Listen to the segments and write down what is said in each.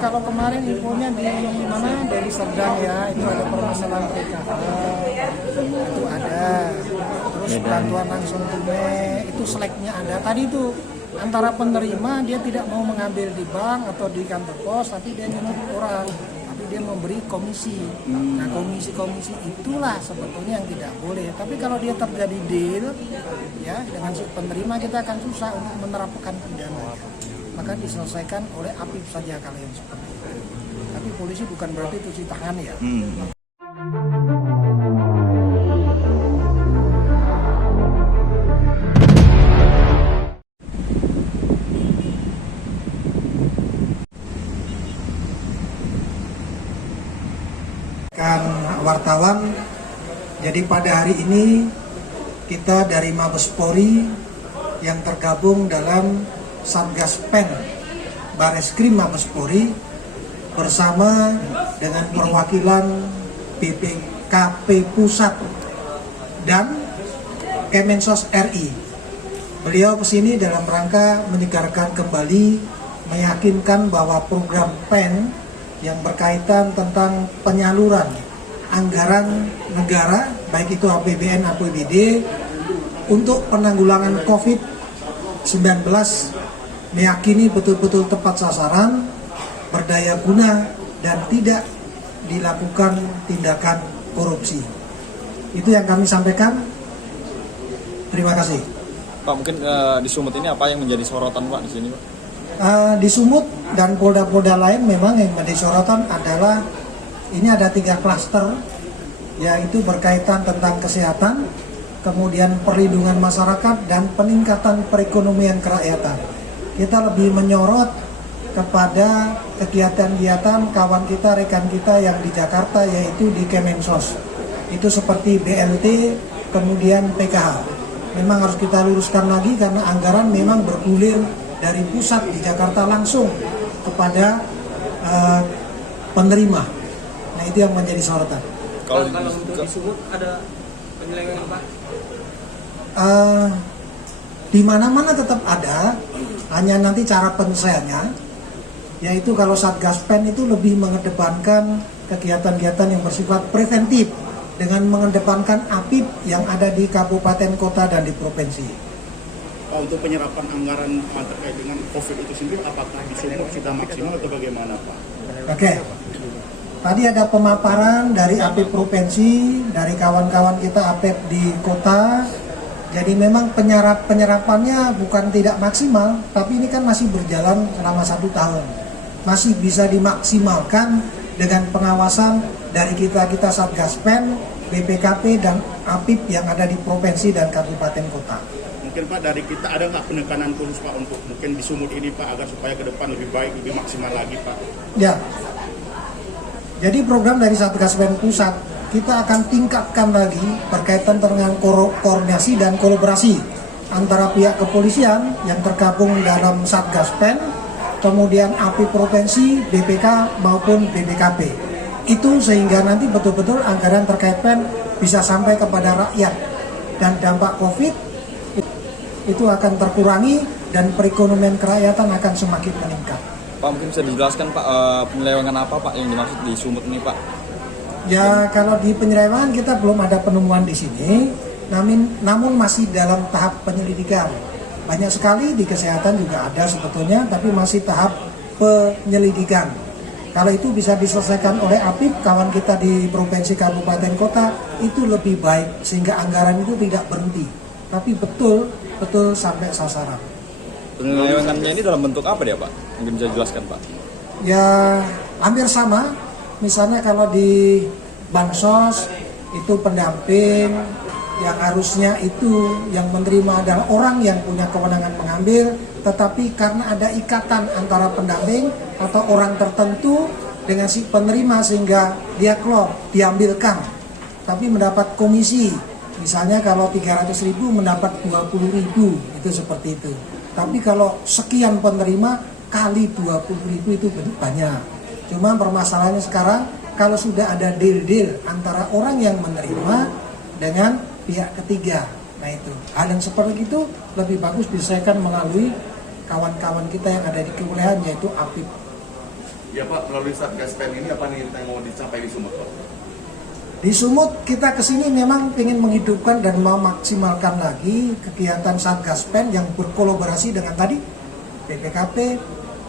kalau kemarin infonya di mana dari Serdang ya, itu ada permasalahan PKH, itu ada. Terus bantuan langsung tunai, itu seleknya ada. Tadi itu antara penerima dia tidak mau mengambil di bank atau di kantor pos, tapi dia nyuruh orang, tapi dia memberi komisi. Nah komisi-komisi itulah sebetulnya yang tidak boleh. Tapi kalau dia terjadi deal, ya dengan si penerima kita akan susah untuk menerapkan pidana. Maka diselesaikan oleh APIP saja kalau yang seperti itu. Tapi polisi bukan berarti cuci tangan ya. Kan wartawan, jadi pada hari ini kita dari Mabes Polri yang tergabung dalam Satgas Pen Bareskrim Mabes Polri bersama dengan perwakilan BPKP Pusat dan Kemensos RI. Beliau kesini dalam rangka menyegarkan kembali, meyakinkan bahwa program PEN yang berkaitan tentang penyaluran anggaran negara, baik itu APBN, APBD, untuk penanggulangan COVID-19 meyakini betul-betul tepat sasaran, berdaya guna, dan tidak dilakukan tindakan korupsi. Itu yang kami sampaikan. Terima kasih. Pak, mungkin di Sumut ini apa yang menjadi sorotan Pak di sini Pak? Di Sumut dan polda-polda lain memang yang menjadi sorotan adalah ini ada 3 klaster, yaitu berkaitan tentang kesehatan, kemudian perlindungan masyarakat, dan peningkatan perekonomian kerakyatan. Kita lebih menyorot kepada kegiatan-kegiatan kawan kita, rekan kita yang di Jakarta, yaitu di Kemensos. Itu seperti BLT, kemudian PKH. Memang harus kita luruskan lagi karena anggaran memang bergulir dari pusat di Jakarta langsung kepada penerima. Nah itu yang menjadi sorotan. Kalau untuk di Sumut ada penyelewengan Pak? Di mana-mana tetap ada, hanya nanti cara penyelesaiannya, yaitu kalau Satgas Pen itu lebih mengedepankan kegiatan-kegiatan yang bersifat preventif dengan mengedepankan APIP yang ada di kabupaten, kota, dan di provinsi. Untuk penyerapan anggaran terkait dengan COVID itu sendiri, apakah di Sumut sudah maksimal atau bagaimana Pak? Oke. Tadi ada pemaparan dari APIP provinsi, dari kawan-kawan kita APIP di kota. Jadi memang penyerapannya bukan tidak maksimal, tapi ini kan masih berjalan selama 1 tahun. Masih bisa dimaksimalkan dengan pengawasan dari kita Satgas Pen, BPKP, dan APIP yang ada di provinsi dan kabupaten kota. Mungkin Pak dari kita ada nggak penekanan khusus Pak untuk mungkin di Sumut ini Pak agar supaya ke depan lebih baik, lebih maksimal lagi Pak? Ya. Jadi program dari Satgas Pen Pusat kita akan tingkatkan lagi berkaitan dengan koordinasi dan kolaborasi antara pihak kepolisian yang tergabung dalam Satgas Pen, kemudian API provinsi, BPK maupun BPKP. Itu sehingga nanti betul-betul anggaran terkait PEN bisa sampai kepada rakyat dan dampak COVID itu akan terkurangi dan perekonomian kerakyatan akan semakin meningkat. Pak, mungkin bisa dijelaskan Pak penyelewengan apa Pak yang dimaksud di Sumut ini Pak? Ya kalau di penyelewengan kita belum ada penemuan di sini, namun masih dalam tahap penyelidikan. Banyak sekali di kesehatan juga ada sebetulnya, tapi masih tahap penyelidikan. Kalau itu bisa diselesaikan oleh APIP, kawan kita di provinsi, kabupaten, kota, itu lebih baik sehingga anggaran itu tidak berhenti, tapi betul sampai sasaran. Penyelewengannya ini dalam bentuk apa dia Pak? Mungkin bisa jelaskan Pak? Ya hampir sama. Misalnya kalau di Bansos itu pendamping yang harusnya itu yang menerima adalah orang yang punya kewenangan mengambil, tetapi karena ada ikatan antara pendamping atau orang tertentu dengan si penerima sehingga dia klop, diambilkan, tapi mendapat komisi. Misalnya kalau 300.000 mendapat 20.000, itu seperti itu. Tapi kalau sekian penerima kali 20.000 itu banyak. Cuma permasalahannya sekarang kalau sudah ada deal-deal antara orang yang menerima dengan pihak ketiga. Nah itu, hal yang seperti itu lebih bagus diselesaikan melalui kawan-kawan kita yang ada di kewilayahan yaitu APIP. Ya Pak, melalui Satgas Pen ini apa nih yang mau dicapai di Sumut Pak? Di Sumut kita kesini memang ingin menghidupkan dan memaksimalkan lagi kegiatan Satgas Pen yang berkolaborasi dengan tadi BPKP,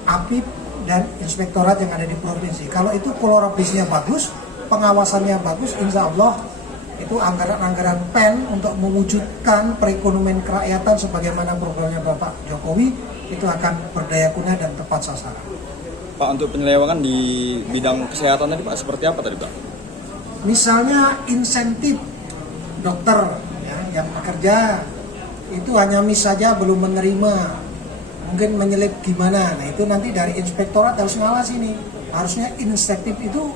APIP, dan inspektorat yang ada di provinsi. Kalau itu kolaborasinya bagus, pengawasannya bagus, insya Allah itu anggaran-anggaran PEN untuk mewujudkan perekonomian kerakyatan sebagaimana programnya Bapak Jokowi itu akan berdaya guna dan tepat sasaran. Pak, untuk penyelewengan di bidang kesehatan tadi Pak seperti apa tadi Pak? Misalnya insentif dokter ya, yang bekerja itu hanya miss saja belum menerima, mungkin menyelip gimana. Nah itu nanti dari inspektorat harus ngawasi nih. Harusnya insentif itu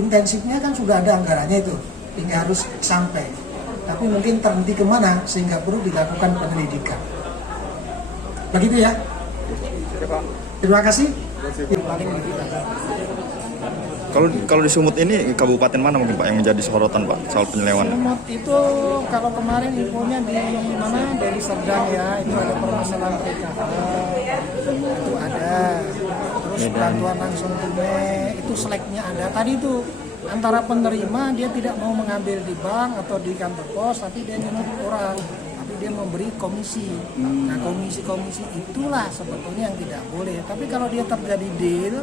intensifnya kan sudah ada anggarannya itu, hingga harus sampai. Tapi mungkin terhenti kemana sehingga perlu dilakukan penyelidikan. Begitu ya. Terima kasih. Kalau di Sumut ini kabupaten mana mungkin Pak yang menjadi sorotan Pak soal penyelewengan? Sumut itu kalau kemarin infonya di mana dari Serdang ya, itu ada permasalahan PKH, itu ada. Terus bantuan langsung tunai, itu seleknya ada. Tadi itu antara penerima dia tidak mau mengambil di bank atau di kantor pos, tapi dia nyuruh orang, tapi dia memberi komisi. Nah komisi-komisi itulah sebetulnya yang tidak boleh. Tapi kalau dia terjadi deal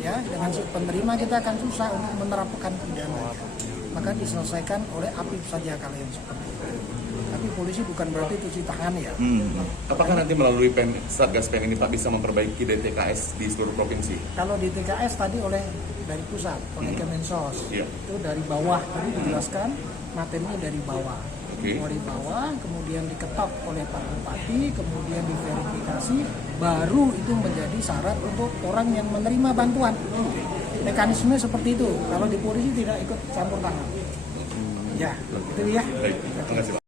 ya dengan si penerima, kita akan susah untuk menerapkan pidana. Maka diselesaikan oleh APIP saja kalau yang seperti itu. Tapi polisi bukan berarti cuci tangan ya. Apakah nanti melalui Satgas Pen ini Pak bisa memperbaiki DTKS di seluruh provinsi? Kalau di TKS tadi dari pusat, oleh Kemensos, Iya. itu dari bawah, tadi dijelaskan materinya dari bawah. Dari bawah, kemudian diketok oleh Pak Bupati, kemudian diverifikasi, baru itu menjadi syarat untuk orang yang menerima bantuan. Mekanisme seperti itu, kalau di polisi tidak ikut campur tangan. Ya, itu ya. Baik, terima kasih Pak.